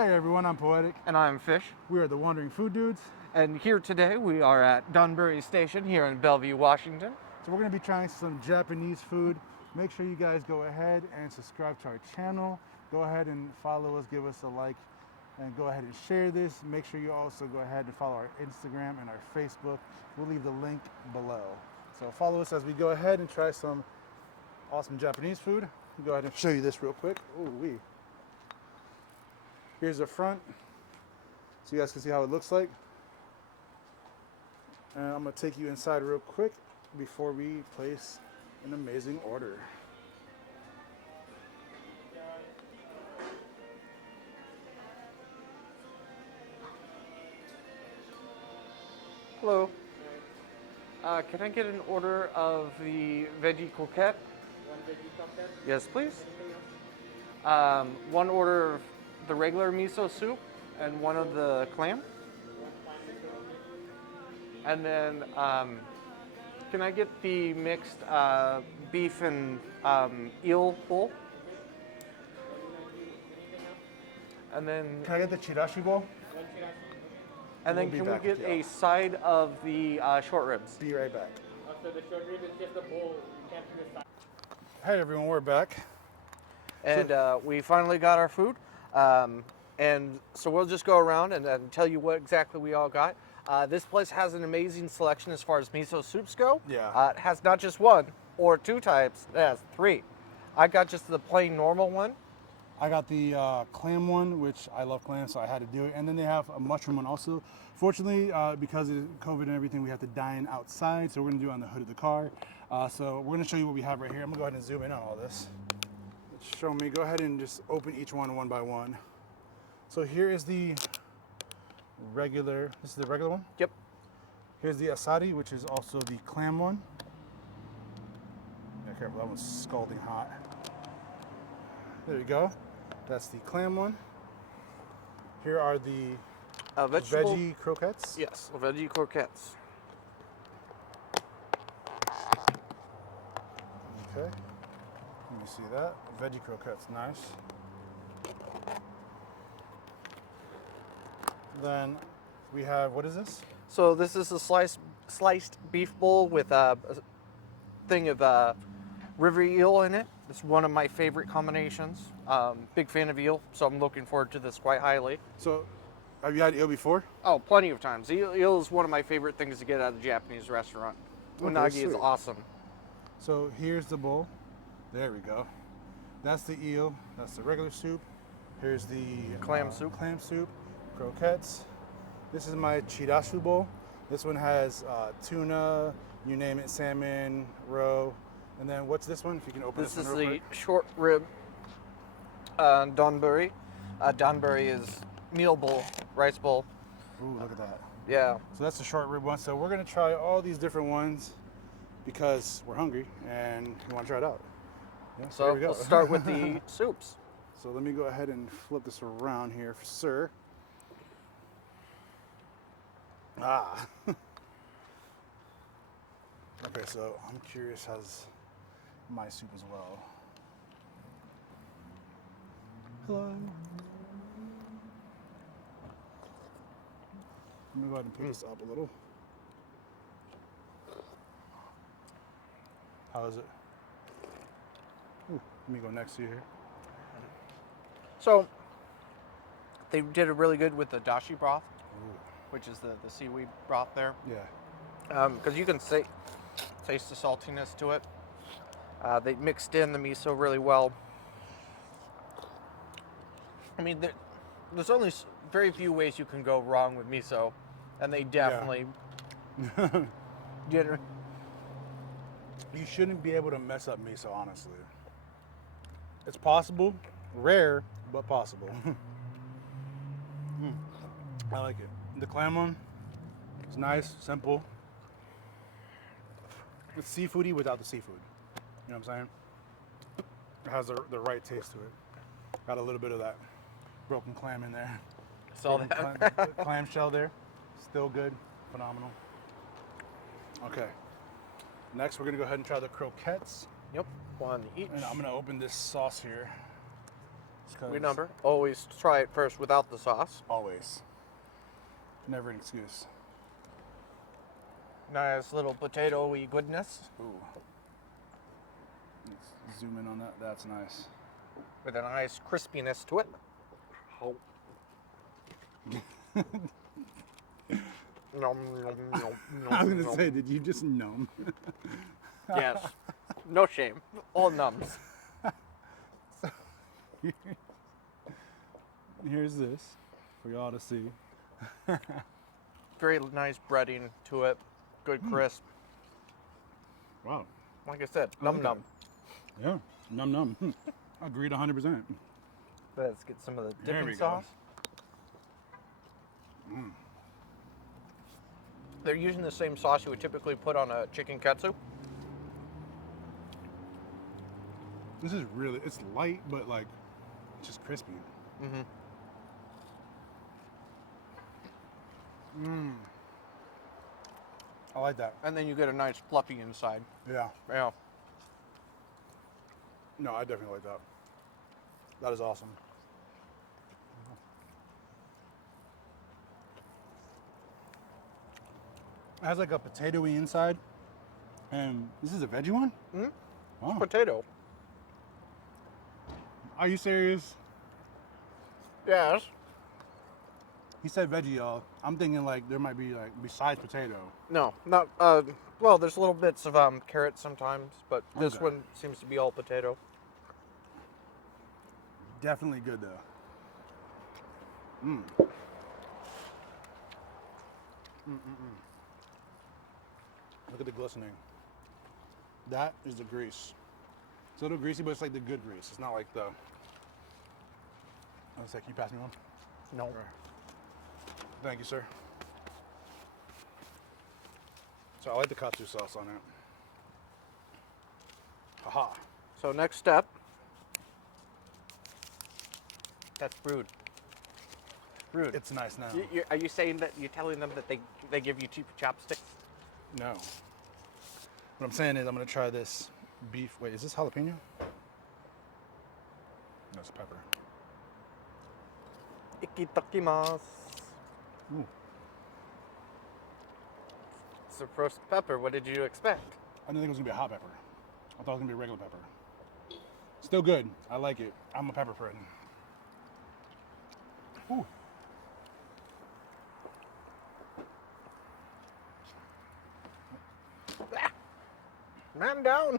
Hey everyone, I'm Poetic. And I'm Fish. We are the Wandering Food Dudes. And here today we are at Donburi Station here in Bellevue, Washington. So we're going to be trying some Japanese food. Make sure you guys go ahead and subscribe to our channel. Go ahead and follow us, give us a like, and go ahead and share this. Make sure you also go ahead and follow our Instagram and our Facebook. We'll leave the link below. So follow us as we go ahead and try some awesome Japanese food. I'll go ahead and show you this real quick. Ooh-wee. Here's the front, so you guys can see how it looks like. And I'm gonna take you inside real quick before we place an amazing order. Hello. Can I get an order of the veggie croquette? One veggie croquette. Yes, please. One order of the regular miso soup and one of the clam. One fine macaroni. And then can I get the mixed beef and eel bowl? Anything else? And then Can I get the Chidashi bowl? One Chidashi. and then We'll be can we back get with you. a side of the short ribs? Be right back. So the short rib is just a bowl. You can't do the side. Hey everyone, we're back. And we finally got our food. And so we'll just go around and tell you what exactly we all got. This place has an amazing selection as far as miso soups go. Yeah. It has not just one or two types, it has three. I got just the plain normal one. I got the clam one, which I love clam, so I had to do it. And then they have a mushroom one also. Fortunately, because of COVID and everything, we have to dine outside, so we're gonna do it on the hood of the car. So we're gonna show you what we have right here. I'm gonna go ahead and zoom in on all this. Show me, go ahead and just open each one by one. So here is the regular, this is the regular one. Yep. Here's the asari, which is also the clam one. Yeah, careful, that one's scalding hot. There you go. That's the clam one. Here are the Vegetable. veggie croquettes. Yes, veggie croquettes. Okay. Let me see that. Veggie croquettes, nice. Then we have, what is this? So this is a sliced beef bowl with a thing of river eel in it. It's one of my favorite combinations. Big fan of eel, so I'm looking forward to this quite highly. So, have you had eel before? Oh, plenty of times. Eel is one of my favorite things to get at a Japanese restaurant. Okay, Unagi is sweet. awesome. So here's the bowl. There we go. That's the eel. That's the regular soup. Here's the Clam soup. Clam soup, croquettes. This is my chidashi bowl. This one has tuna, you name it, salmon, roe. And then what's this one? If you can open This this, is one real the quick. short rib donburi. Donburi is meal bowl, rice bowl. Ooh, look at that. Yeah. So that's the short rib one. So we're gonna try all these different ones because we're hungry and we want to try it out. Yeah, So here we go. we'll start with the soups. So let me go ahead and flip this around here, sir. Ah. Okay, so I'm curious how's my soup as well. Hello. Let me go ahead and pick this up a little. How is it? Ooh, let me go next to you here. So they did it really good with the dashi broth, Ooh, which is the seaweed broth there. yeah. Because you can taste the saltiness to it. They mixed in the miso really well. I mean, there's only very few ways you can go wrong with miso, and they definitely did it. You shouldn't be able to mess up miso, honestly. It's possible, rare, but possible. I like it. The clam one is nice, simple. It's seafoody without the seafood. You know what I'm saying? It has the right taste to it. Got a little bit of that broken clam in there. Saw Broken that. clam shell there. Still good. Phenomenal. Okay. Next, we're going to go ahead and try the croquettes. Yep, one each. And I'm going to open this sauce here. Remember, always try it first without the sauce. Always. Never an excuse. Nice little potato-y goodness Ooh. Let's zoom in on that. That's nice. with a nice crispiness to it. Oh. Nom, nom, nom, nom, I was gonna nom. say, did you just numb? Yes. No shame. All numbs. Here's this for y'all to see. Very nice breading to it. Good crisp. Wow. Like I said, I num like num. that. Yeah. Num num. Agreed 100%. Let's get some of the There dipping we go. sauce. They're using the same sauce you would typically put on a chicken katsu. This is really, it's light, but like, it's just crispy. Mm-hmm. I like that. And then you get a nice fluffy inside. Yeah. Yeah. No, I definitely like that. That is awesome. It has like a potatoey inside. And this is a veggie one? Mm-hmm. Wow. Potato. Are you serious? Yes. He said veggie, y'all. I'm thinking like there might be like besides potato. No, not. Well, there's little bits of carrot sometimes, but this Okay. one seems to be all potato. Definitely good though. Look at the glistening. That is the grease. It's a little greasy, but it's like the good grease. It's not like the. One sec, can you pass me one? No. Thank you, sir. So I like the katsu sauce on it. Haha. So next step. That's rude. Rude. It's nice now. Are you saying that you're telling them that they give you cheap chopsticks? No. What I'm saying is I'm gonna try this beef. Wait, is this jalapeno? No, it's pepper. Ikitakimasu. Ooh. It's a roast pepper. What did you expect? I didn't think it was gonna be a hot pepper. I thought it was gonna be a regular pepper. Still good. I like it. I'm a pepper person. Ooh. Man down.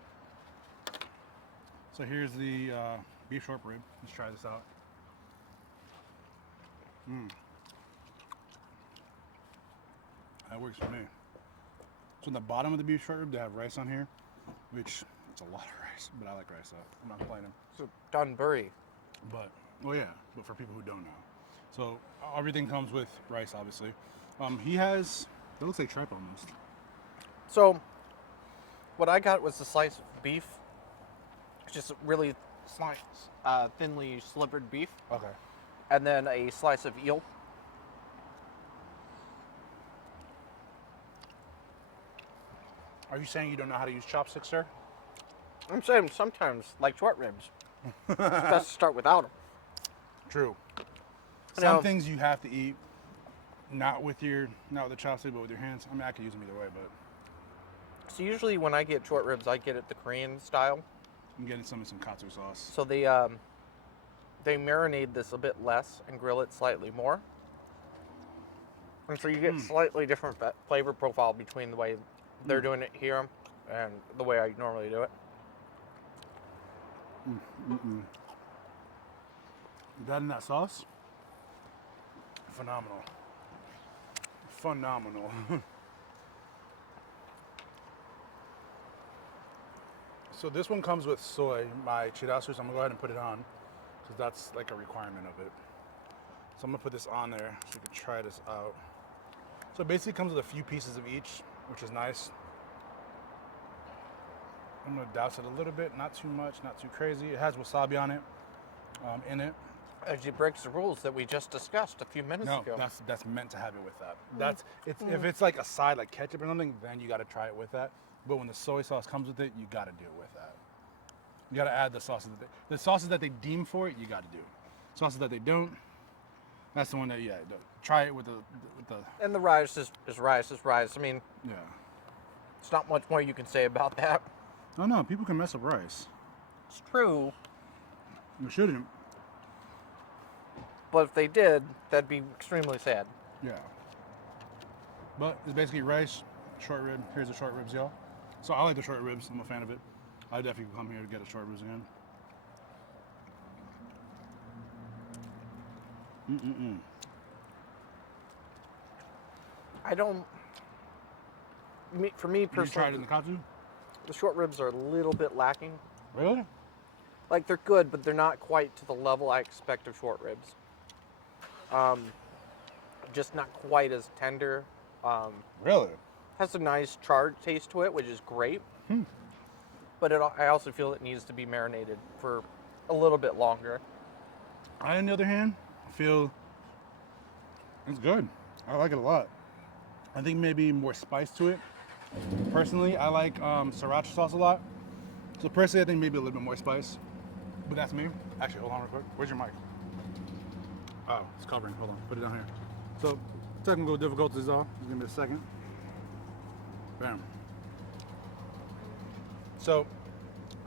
So here's the beef short rib. Let's try this out. That works for me. So on the bottom of the beef short rib, they have rice on here, which it's a lot of rice, but I like rice, so I'm not complaining. So Donburi. But, oh yeah, but for people who don't know. So everything comes with rice, obviously. He has, it looks like tripe almost. So what I got was a slice of beef, just really thinly slivered beef, Okay. and then a slice of eel. Are you saying you don't know how to use chopsticks, sir? I'm saying sometimes, like short ribs, it's best to start without them. True. Now- Some things you have to eat, not with the chopstick, but with your hands. I mean, I could use them either way, but So usually when I get short ribs, I get it the Korean style. I'm getting some katsu sauce. So they marinate this a bit less and grill it slightly more. And so you get slightly different flavor profile between the way they're doing it here and the way I normally do it. That in that sauce? Phenomenal. Phenomenal. So this one comes with soy, my Chidashi, so I'm gonna go ahead and put it on because that's like a requirement of it. So I'm gonna put this on there so you can try this out. So it basically comes with a few pieces of each, which is nice. I'm gonna douse it a little bit, not too much, not too crazy. It has wasabi on it, in it. Actually breaks the rules that we just discussed a few minutes No, ago. that's meant to have it with that. That's if it's like a side like ketchup or something, then you got to try it with that. But when the soy sauce comes with it, you got to do it with that. You got to add the sauces that they deem for it. You got to do. sauces that they don't, that's the one that try it with the And the rice is rice is rice. I mean, yeah. it's not much more you can say about that. Oh no, people can mess up rice. It's true, You shouldn't. but if they did, that'd be extremely sad. Yeah. But it's basically rice, short rib. Here's the short ribs, y'all. So I like the short ribs. I'm a fan of it. I definitely come here to get a short ribs again. I don't. For me You tried personally, it in the katsu? the short ribs are a little bit lacking. Really? Like they're good, but they're not quite to the level I expect of short ribs. Just not quite as tender. Really? Has a nice charred taste to it, which is great. But I also feel it needs to be marinated for a little bit longer. I, on the other hand, feel it's good. I like it a lot. I think maybe more spice to it. Personally, I like sriracha sauce a lot. So personally, I think maybe a little bit more spice. But that's me. Actually, hold on real quick. Where's your mic? Oh, it's covering. Hold on. Put it down here. So, technical difficulties, all. Just give me a second. Bam. So,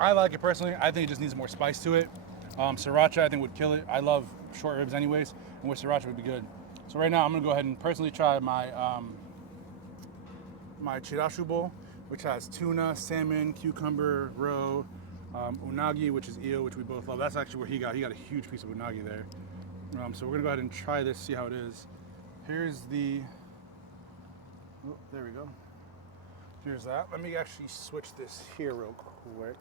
I like it personally. I think it just needs more spice to it. Sriracha, I think, would kill it. I love short ribs anyways, and with sriracha would be good. So right now, I'm gonna go ahead and personally try my my Chidashi bowl, which has tuna, salmon, cucumber, roe, unagi, which is eel, which we both love. That's actually what he got. He got a huge piece of unagi there. So we're gonna go ahead and try this, see how it is. Here's the. Oh, there we go. Here's that. Let me actually switch this here real quick.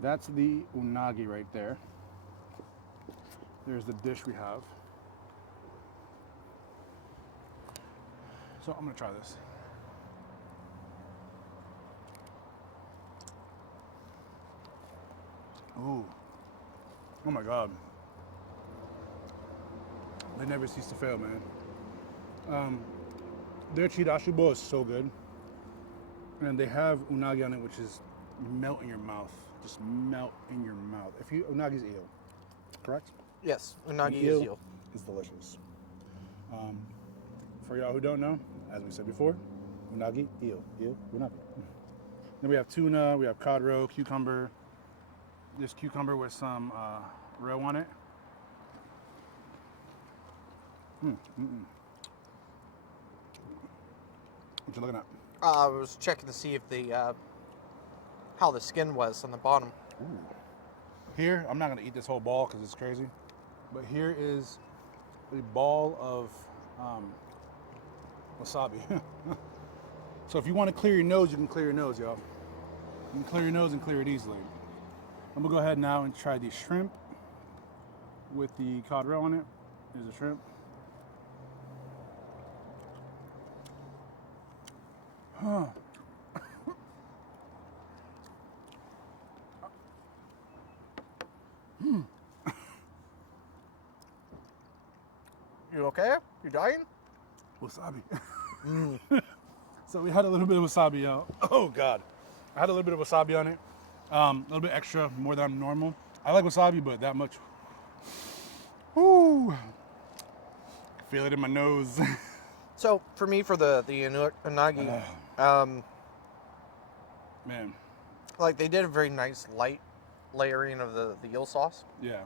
That's the unagi right there. There's the dish we have. So I'm gonna try this. Ooh. Oh my God. They never cease to fail, man. Their Chidashi bowl is so good. And they have unagi on it, which is melt in your mouth. Just melt in your mouth. Unagi's eel, correct? Yes, unagi eel is eel. is delicious. For y'all who don't know, as we said before, unagi, eel, unagi. Then we have tuna, we have cod roe, cucumber. This cucumber with some roe on it. What you looking at? I was checking to see if the how the skin was on the bottom. Ooh. Here, I'm not gonna eat this whole ball because it's crazy, but here is a ball of wasabi. So if you want to clear your nose, you can clear your nose, y'all. You can clear your nose and clear it easily. I'm gonna go ahead now and try the shrimp with the cod roe on it. Here's the shrimp. You okay? You dying? Wasabi. So we had a little bit of wasabi, y'all. Oh God, I had a little bit of wasabi on it. A little bit extra, more than normal. I like wasabi, but that much. Woo! Feel it in my nose. So for me, for the unagi, Man, like they did a very nice light layering of the eel sauce. yeah.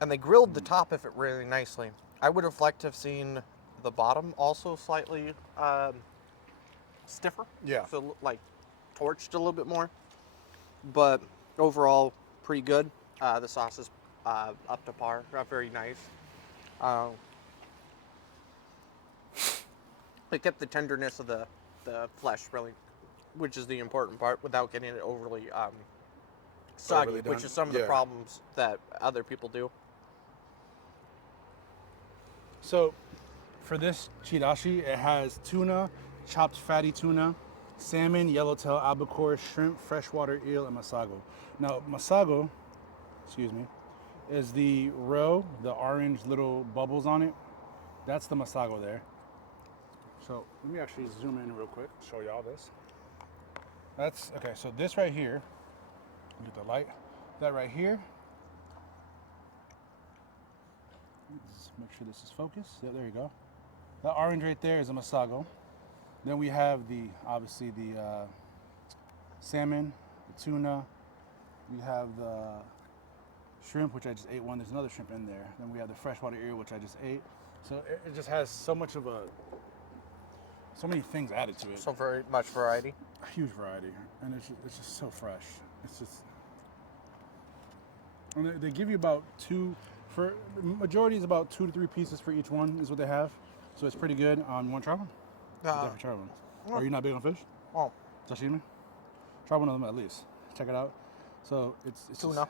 And they grilled the top of it really nicely. I would have liked to have seen the bottom also slightly stiffer. Yeah. So like torched a little bit more. But overall, pretty good. The sauce is up to par. Very nice. They kept the tenderness of the flesh really, which is the important part, without getting it overly soggy, Overly done. which is some of the problems that other people do. So, for this Chidashi, it has tuna, chopped fatty tuna, salmon, yellowtail, albacore, shrimp, freshwater eel, and masago. Now, masago, is the roe, the orange little bubbles on it. That's the masago there. So, let me actually zoom in real quick, show y'all this. Okay, so this right here Get the light. That right here. Let's make sure this is focused. Yeah, there you go. That orange right there is a masago. Then we have obviously the salmon, the tuna. We have the shrimp, which I just ate one. There's another shrimp in there. Then we have the freshwater eel, which I just ate. So it just has so many things added to it. So very much variety. A huge variety, and it's just so fresh. It's just, and they give you about for majority is about 2 to 3 pieces for each one is what they have. So it's pretty good. You want to try one? Definitely try one. Are you not big on fish? Oh, Sashimi? Try one of them at least. Check it out. So it's tuna.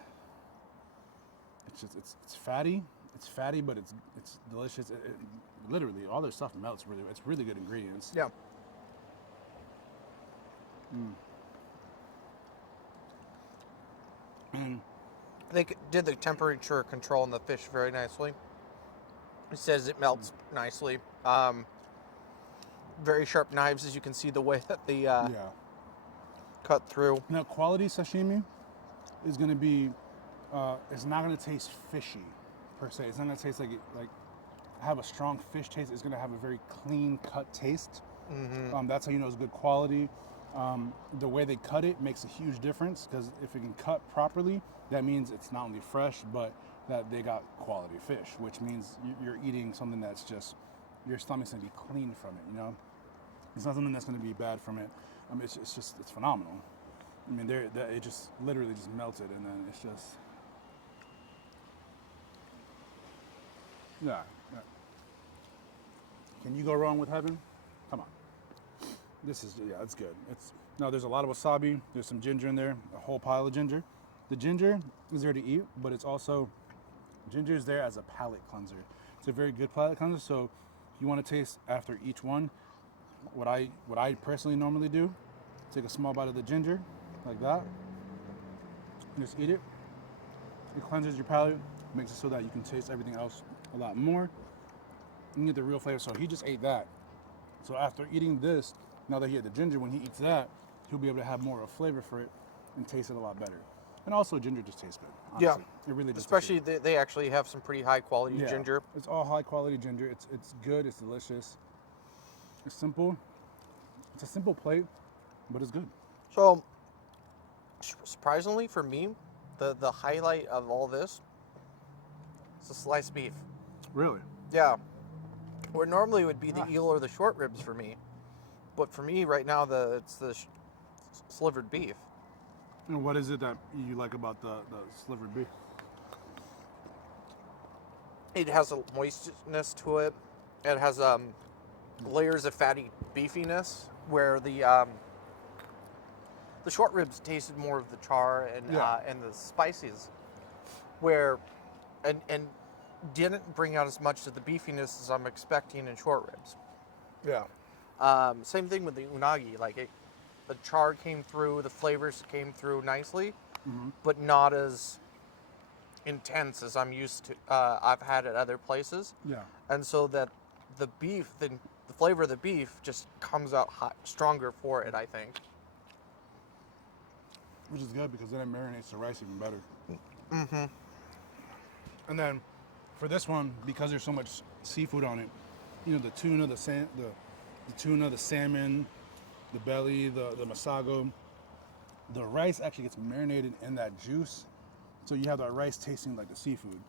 It's fatty. It's fatty, but it's delicious. Literally, all their stuff melts. It's really good ingredients. Yeah. And They did the temperature control on the fish very nicely. It says it melts nicely. Very sharp knives, as you can see the way that they cut through. now, quality sashimi is going to be. It's not going to taste fishy, per se. It's not going to taste like have a strong fish taste. It's going to have a very clean cut taste. That's how you know it's good quality. The way they cut it makes a huge difference because if it can cut properly, that means it's not only fresh, but that they got quality fish, which means you're eating something that's just, your stomach's going to be clean from it, you know? It's not something that's going to be bad from it. It's phenomenal. I mean, it just literally just melted, and then it's just, yeah. Can you go wrong with heaven? Come on. It's good. Now there's a lot of wasabi. There's some ginger in there, a whole pile of ginger. The ginger is there to eat, but it's also, ginger is there as a palate cleanser. It's a very good palate cleanser. So you want to taste after each one. What I personally normally do, take a small bite of the ginger, like that, and just eat it. It cleanses your palate, makes it so that you can taste everything else a lot more. You can get the real flavor. So he just ate that. So after eating this, now that he had the ginger, when he eats that, he'll be able to have more of a flavor for it and taste it a lot better. And also, ginger just tastes good. Honestly. Yeah, it really does. Especially they actually have some pretty high quality ginger. It's all high quality ginger. It's good. It's delicious. It's simple. It's a simple plate, but it's good. So surprisingly for me, the highlight of all this is the sliced beef. Really? Yeah. Where normally would be the eel or the short ribs for me, but for me right now it's the slivered beef. And what is it that you like about the slivered beef? It has a moistness to it. It has layers of fatty beefiness, where the short ribs tasted more of the char and the spices, where and didn't bring out as much of the beefiness as I'm expecting in short ribs. Yeah. Same thing with the unagi. The char came through, the flavors came through nicely, but not as intense as I'm used to. I've had at other places. Yeah. And so that the beef, the flavor of the beef just comes out stronger for it, I think. Which is good because then it marinates the rice even better. And then for this one, because there's so much seafood on it, you know, the tuna, the salmon, the belly, the masago, the rice actually gets marinated in that juice. So you have that rice tasting like the seafood,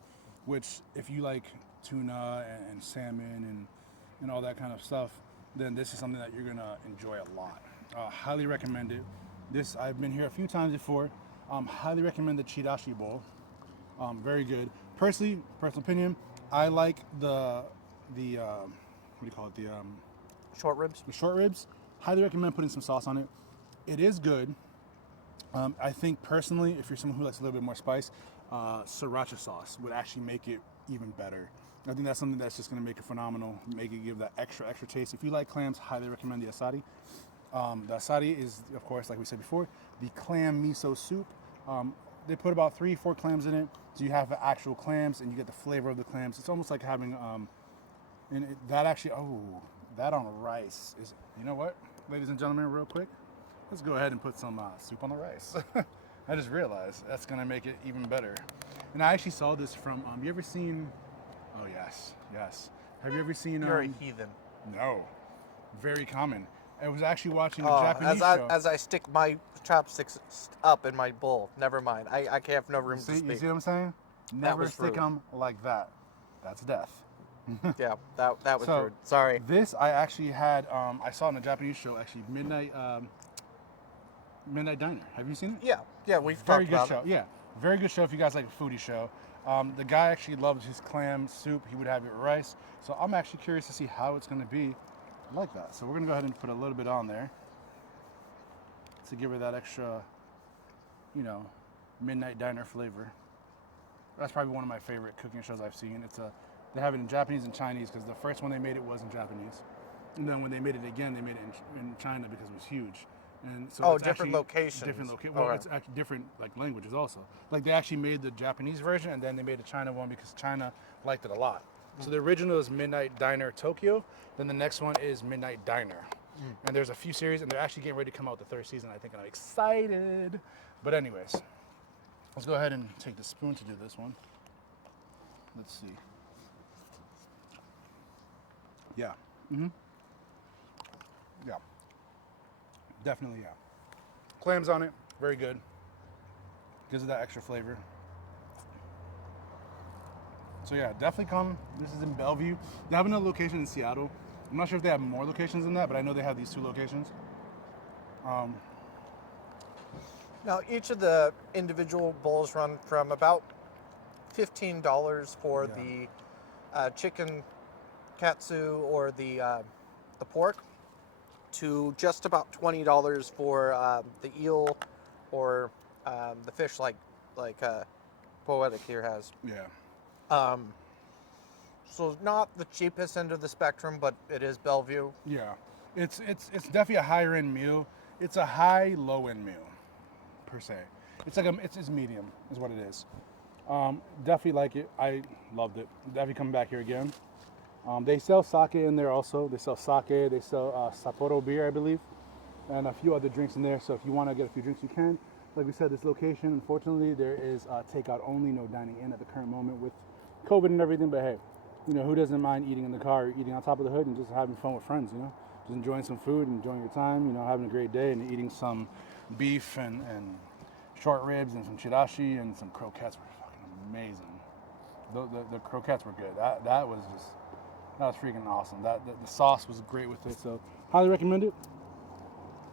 which if you like tuna and salmon and all that kind of stuff, then this is something that you're gonna enjoy a lot. Highly recommend it. I've been here a few times before. Highly recommend the Chidashi bowl. Very good. Personal opinion, I like the what do you call it? Short ribs? The short ribs. Highly recommend putting some sauce on it. It is good. I think personally, if you're someone who likes a little bit more spice, sriracha sauce would actually make it even better. I think that's something that's just going to make it phenomenal, make it give that extra taste. If you like clams, highly recommend the asadi. The asadi is, of course, like we said before, the clam miso soup. They put about 3-4 clams in it, so you have the actual clams and you get the flavor of the clams. It's almost like having, that on rice is, you know what, ladies and gentlemen, real quick, let's go ahead and put some soup on the rice. I just realized that's gonna make it even better. And I actually saw this from. You ever seen? Oh yes, yes. Have you ever seen? You're a heathen. No, very common. I was actually watching a Oh, Japanese as show. I stick my chopsticks up in my bowl. Never mind. I have no room to You speak. see what I'm saying? Never was stick rude. them like that. That's death. Yeah, that was So, rude. Sorry. This I actually had. I saw in a Japanese show actually Midnight Diner. Have you seen it? Yeah, we've Very talked good about show. it. Yeah, very good show if you guys like a foodie show. The guy actually loves his clam soup. He would have it with rice. So I'm actually curious to see how it's going to be like that. So we're going to go ahead and put a little bit on there to give it that extra, Midnight Diner flavor. That's probably one of my favorite cooking shows I've seen. They have it in Japanese and Chinese because the first one they made it was in Japanese. And then when they made it again, they made it in China because it was huge. And so it's different actually locations. Different locations. Well, Okay. it's actually different languages also. Like they actually made the Japanese version and then they made the China one because China liked it a lot. So the original is Midnight Diner Tokyo. Then the next one is Midnight Diner. And there's a few series and they're actually getting ready to come out the third season. I think I'm excited. But anyways, let's go ahead and take the spoon to do this one. Let's see. Yeah. Yeah. Definitely, yeah. Clams on it, very good. Gives it that extra flavor. So yeah, definitely come. This is in Bellevue. They have another location in Seattle. I'm not sure if they have more locations than that, but I know they have these 2 locations. Now, each of the individual bowls run from about $15 for the chicken katsu or the pork to just about $20 for the eel or the fish like Poetic here has. Yeah. So not the cheapest end of the spectrum, but it is Bellevue. Yeah. It's definitely a higher end meal. It's a high low end meal, per se. It's like it's medium is what it is. Definitely like it. I loved it. Definitely coming back here again. They sell sake in there also. They sell sake. They sell Sapporo beer, I believe, and a few other drinks in there. So if you want to get a few drinks, you can. Like we said, this location, unfortunately, there is takeout only, no dining in at the current moment with COVID and everything. But hey, who doesn't mind eating in the car, or eating on top of the hood, and just having fun with friends? Just enjoying some food, enjoying your time. Having a great day, and eating some beef and short ribs and some chidashi and some croquettes were fucking amazing. The croquettes were good. That was freaking awesome. The sauce was great with it, so highly recommend it.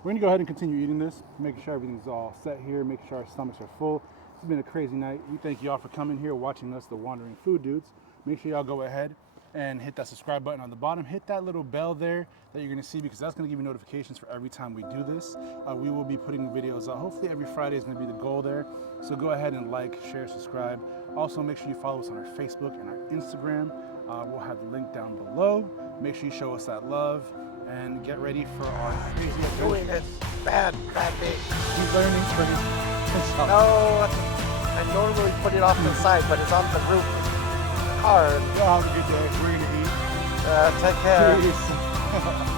We're gonna go ahead and continue eating this, making sure everything's all set here, making sure our stomachs are full. It's been a crazy night. We thank y'all for coming here, watching us, the Wandering Food Dudes. Make sure y'all go ahead and hit that subscribe button on the bottom. Hit that little bell there that you're gonna see because that's gonna give you notifications for every time we do this. We will be putting videos out. Hopefully every Friday is gonna be the goal there. So go ahead and like, share, subscribe. Also make sure you follow us on our Facebook and our Instagram. We'll have the link down below. Make sure you show us that love and get ready for our crazy Doing adventure. it bad day. Keep learning, crazy. No, I normally put it off to the side, but it's on the roof of the car. Y'all have a good day. We're gonna eat. Take care. Peace.